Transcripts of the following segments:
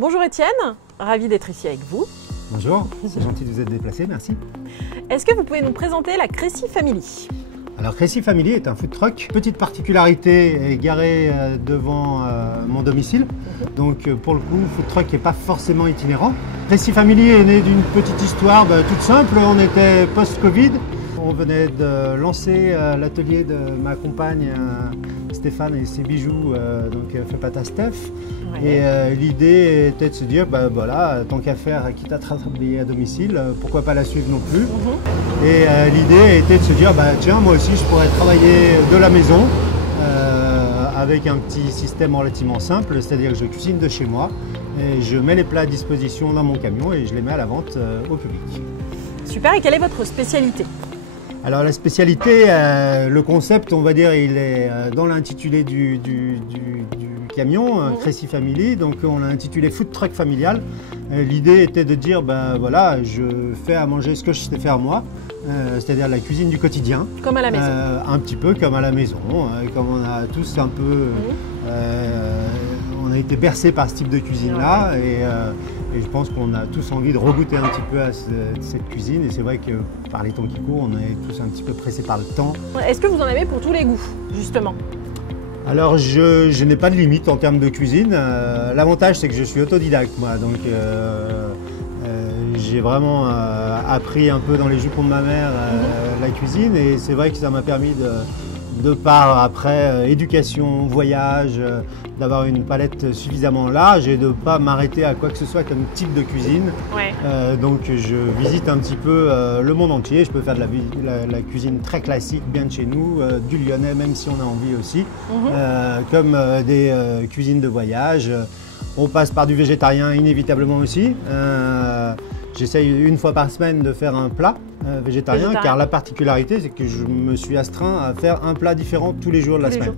Bonjour Étienne, ravi d'être ici avec vous. Bonjour, c'est gentil de vous être déplacé, merci. Est-ce que vous pouvez nous présenter la Crécy Family? Alors Crécy Family est un food truck. Petite particularité, est garé devant mon domicile. Donc pour le coup, food truck n'est pas forcément itinérant. Crécy Family est né d'une petite histoire toute simple. On était post-Covid. On venait de lancer l'atelier de ma compagne Stéphane et ses bijoux, donc Fepata Steph. Ouais. Et l'idée était de se dire, voilà, tant qu'à faire, quitte à travailler à domicile, pourquoi pas la suivre non plus. Et l'idée était de se dire, tiens, moi aussi je pourrais travailler de la maison avec un petit système relativement simple, c'est-à-dire que je cuisine de chez moi et je mets les plats à disposition dans mon camion et je les mets à la vente au public. Super, et quelle est votre spécialité ? Alors la spécialité, le concept, on va dire, il est dans l'intitulé du camion, Crécy Family, donc on l'a intitulé Food Truck Familial. L'idée était de dire, voilà, je fais à manger ce que je sais faire moi, c'est-à-dire la cuisine du quotidien. Comme à la maison. Un petit peu comme à la maison, comme on a tous un peu... on a été bercés par ce type de cuisine-là, et je pense qu'on a tous envie de regoûter un petit peu à cette cuisine. Et c'est vrai que par les temps qui courent, on est tous un petit peu pressés par le temps. Est-ce que vous en avez pour tous les goûts, justement ? Alors je n'ai pas de limite en termes de cuisine. L'avantage, c'est que je suis autodidacte, moi. Donc j'ai vraiment appris un peu dans les jupons de ma mère la cuisine. Et c'est vrai que ça m'a permis de par après éducation, voyage, d'avoir une palette suffisamment large et de ne pas m'arrêter à quoi que ce soit comme type de cuisine. Ouais. Donc je visite un petit peu le monde entier. Je peux faire de la cuisine très classique, bien de chez nous, du lyonnais même si on a envie aussi, comme des cuisines de voyage. On passe par du végétarien inévitablement aussi. J'essaye une fois par semaine de faire un plat végétarien, car la particularité, c'est que je me suis astreint à faire un plat différent tous les jours de la semaine.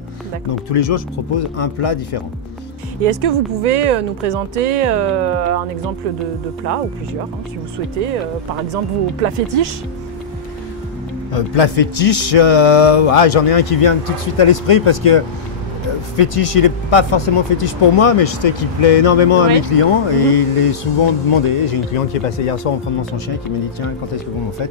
Donc tous les jours, je propose un plat différent. Et est-ce que vous pouvez nous présenter un exemple de plat, ou plusieurs, si vous souhaitez, par exemple vos plats fétiches? Plat fétiche, j'en ai un qui vient tout de suite à l'esprit parce que fétiche, il n'est pas forcément fétiche pour moi, mais je sais qu'il plaît énormément à mes clients et il est souvent demandé. J'ai une cliente qui est passée hier soir en promenant son chien qui m'a dit tiens, quand est-ce que vous m'en faites?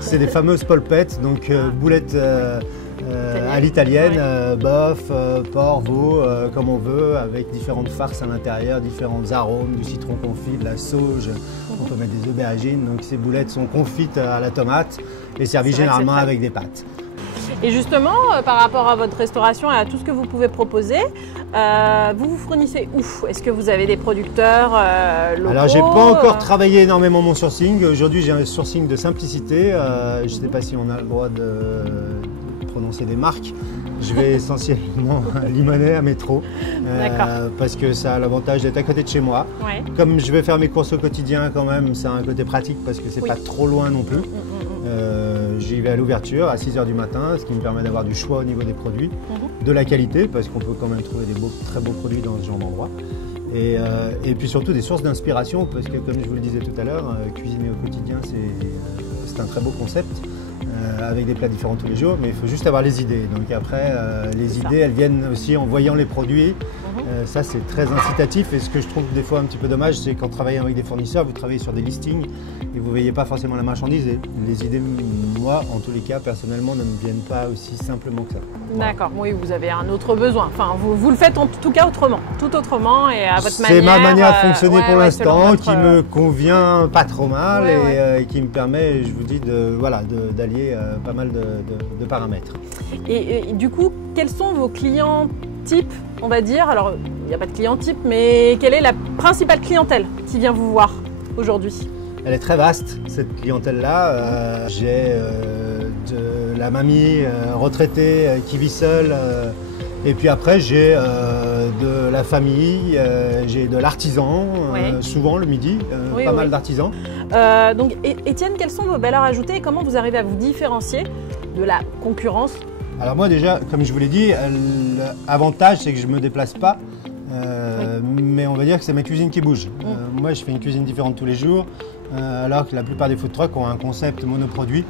C'est des fameuses polpettes, donc boulettes à l'italienne, bœuf, porc, veau, comme on veut, avec différentes farces à l'intérieur, différents arômes, du citron confit, de la sauge, on peut mettre des aubergines. Donc ces boulettes sont confites à la tomate et servies généralement avec des pâtes. Et justement, par rapport à votre restauration et à tout ce que vous pouvez proposer, vous vous fournissez où? Est-ce que vous avez des producteurs locaux? Alors, j'ai pas encore travaillé énormément mon sourcing. Aujourd'hui, j'ai un sourcing de simplicité. Je ne sais pas si on a le droit de prononcer des marques. Je vais essentiellement à Limonest, à Métro, parce que ça a l'avantage d'être à côté de chez moi. Ouais. Comme je vais faire mes courses au quotidien quand même, c'est un côté pratique parce que c'est pas trop loin non plus. J'y vais à l'ouverture à 6 h du matin, ce qui me permet d'avoir du choix au niveau des produits, de la qualité, parce qu'on peut quand même trouver des très beaux produits dans ce genre d'endroit. Et puis surtout des sources d'inspiration, parce que comme je vous le disais tout à l'heure, cuisiner au quotidien, c'est un très beau concept, avec des plats différents tous les jours, mais il faut juste avoir les idées. Donc après, les idées, elles viennent aussi en voyant les produits. Ça, c'est très incitatif. Et ce que je trouve des fois un petit peu dommage, c'est quand travaillez avec des fournisseurs, vous travaillez sur des listings et vous ne voyez pas forcément la marchandise. Et les idées, moi, en tous les cas, personnellement, ne me viennent pas aussi simplement que ça. D'accord, oui, vous avez un autre besoin. Enfin, vous le faites en tout cas autrement, tout autrement et à votre manière. C'est ma manière de fonctionner pour l'instant, qui me convient pas trop mal et qui me permet, je vous dis, d'allier pas mal de paramètres. Et du coup, quels sont vos clients types, on va dire? Alors, il n'y a pas de client type, mais quelle est la principale clientèle qui vient vous voir aujourd'hui? Elle est très vaste, cette clientèle-là. J'ai de la mamie retraitée qui vit seule. Et puis après, j'ai de la famille, j'ai de l'artisan, souvent le midi, pas mal d'artisans. Donc, Étienne, quelles sont vos valeurs ajoutées et comment vous arrivez à vous différencier de la concurrence? Alors moi déjà, comme je vous l'ai dit, l'avantage c'est que je ne me déplace pas, mais on va dire que c'est ma cuisine qui bouge. Moi je fais une cuisine différente tous les jours, alors que la plupart des food trucks ont un concept monoproduit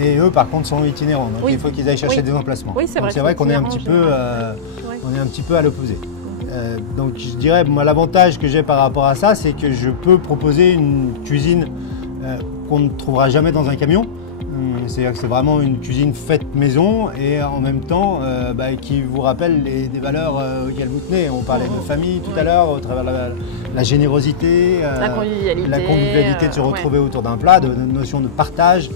et eux par contre sont itinérants, donc il faut qu'ils aillent chercher des emplacements. Oui, c'est vrai qu'on est un petit peu à l'opposé. Donc je dirais, moi l'avantage que j'ai par rapport à ça, c'est que je peux proposer une cuisine qu'on ne trouvera jamais dans un camion. C'est-à-dire que c'est vraiment une cuisine faite maison et en même temps qui vous rappelle des valeurs auxquelles vous tenez. On parlait de famille tout à l'heure, au travers de la générosité, la convivialité de se retrouver autour d'un plat, de notion de partage.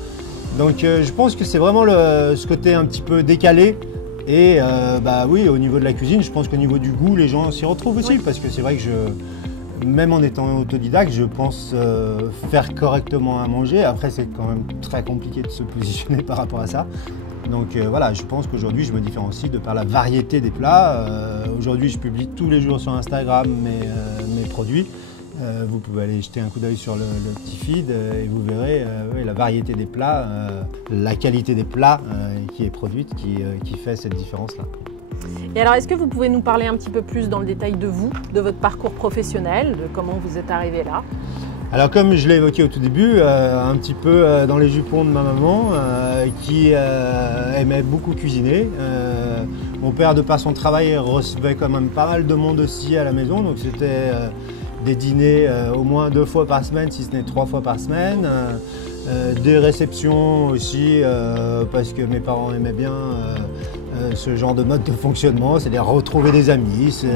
Donc je pense que c'est vraiment ce côté un petit peu décalé. Et oui, au niveau de la cuisine, je pense qu'au niveau du goût, les gens s'y retrouvent aussi. Parce que c'est vrai que même en étant autodidacte, je pense faire correctement à manger. Après, c'est quand même très compliqué de se positionner par rapport à ça. Donc voilà, je pense qu'aujourd'hui, je me différencie de par la variété des plats. Aujourd'hui, je publie tous les jours sur Instagram mes produits. Vous pouvez aller jeter un coup d'œil sur le petit feed et vous verrez la variété des plats, la qualité des plats qui est produite, qui fait cette différence-là. Et alors, est-ce que vous pouvez nous parler un petit peu plus dans le détail de vous, de votre parcours professionnel, de comment vous êtes arrivé là? Alors comme je l'ai évoqué au tout début, un petit peu dans les jupons de ma maman qui aimait beaucoup cuisiner. Mon père, de par son travail, recevait quand même pas mal de monde aussi à la maison, donc c'était des dîners au moins 2 fois par semaine, si ce n'est 3 fois par semaine. Des réceptions aussi, parce que mes parents aimaient bien ce genre de mode de fonctionnement, c'est-à-dire retrouver des amis,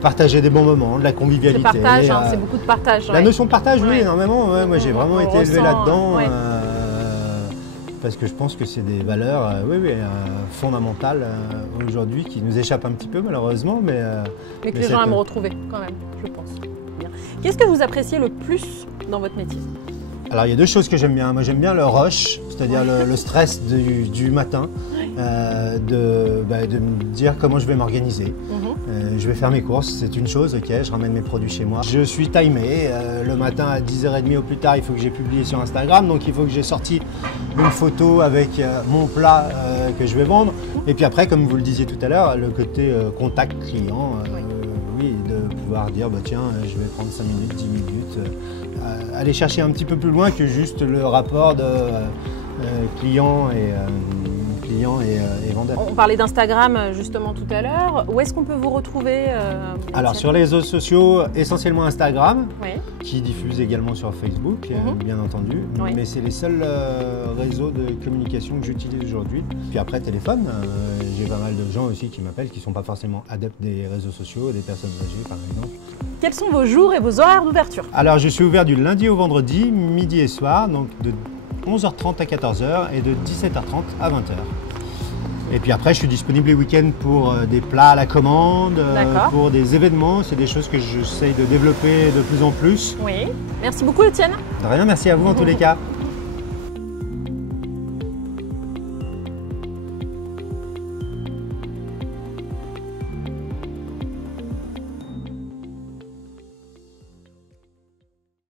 partager des bons moments, de la convivialité. C'est partage, c'est beaucoup de partage. La notion de partage, oui, énormément. Moi, j'ai vraiment été élevé là-dedans. Parce que je pense que c'est des valeurs fondamentales aujourd'hui qui nous échappent un petit peu malheureusement. Mais que les gens aiment retrouver quand même, je pense. Qu'est-ce que vous appréciez le plus dans votre métier? Alors il y a 2 choses que j'aime bien. Moi j'aime bien le rush, c'est-à-dire le stress du matin, de me dire comment je vais m'organiser. Je vais faire mes courses, c'est une chose, ok, je ramène mes produits chez moi. Je suis timé, le matin à 10h30 au plus tard, il faut que j'ai publié sur Instagram, donc il faut que j'ai sorti une photo avec mon plat que je vais vendre. Et puis après, comme vous le disiez tout à l'heure, le côté contact client, de pouvoir dire, tiens, je vais prendre 5 minutes, 10 minutes, aller chercher un petit peu plus loin que juste le rapport de client et vendeur. On parlait d'Instagram justement tout à l'heure. Où est-ce qu'on peut vous retrouver Alors sur les réseaux sociaux, essentiellement Instagram, qui diffuse également sur Facebook, bien entendu. Mais c'est les seuls réseaux de communication que j'utilise aujourd'hui. Puis après, téléphone, j'ai pas mal de gens aussi qui m'appellent, qui ne sont pas forcément adeptes des réseaux sociaux, des personnes âgées par exemple. Quels sont vos jours et vos horaires d'ouverture? Alors je suis ouvert du lundi au vendredi, midi et soir, donc de 11h30 à 14h et de 17h30 à 20h. Et puis après, je suis disponible les week-ends pour des plats à la commande, pour des événements. C'est des choses que j'essaye de développer de plus en plus. Oui. Merci beaucoup, Étienne. De rien, merci à vous en tous les cas.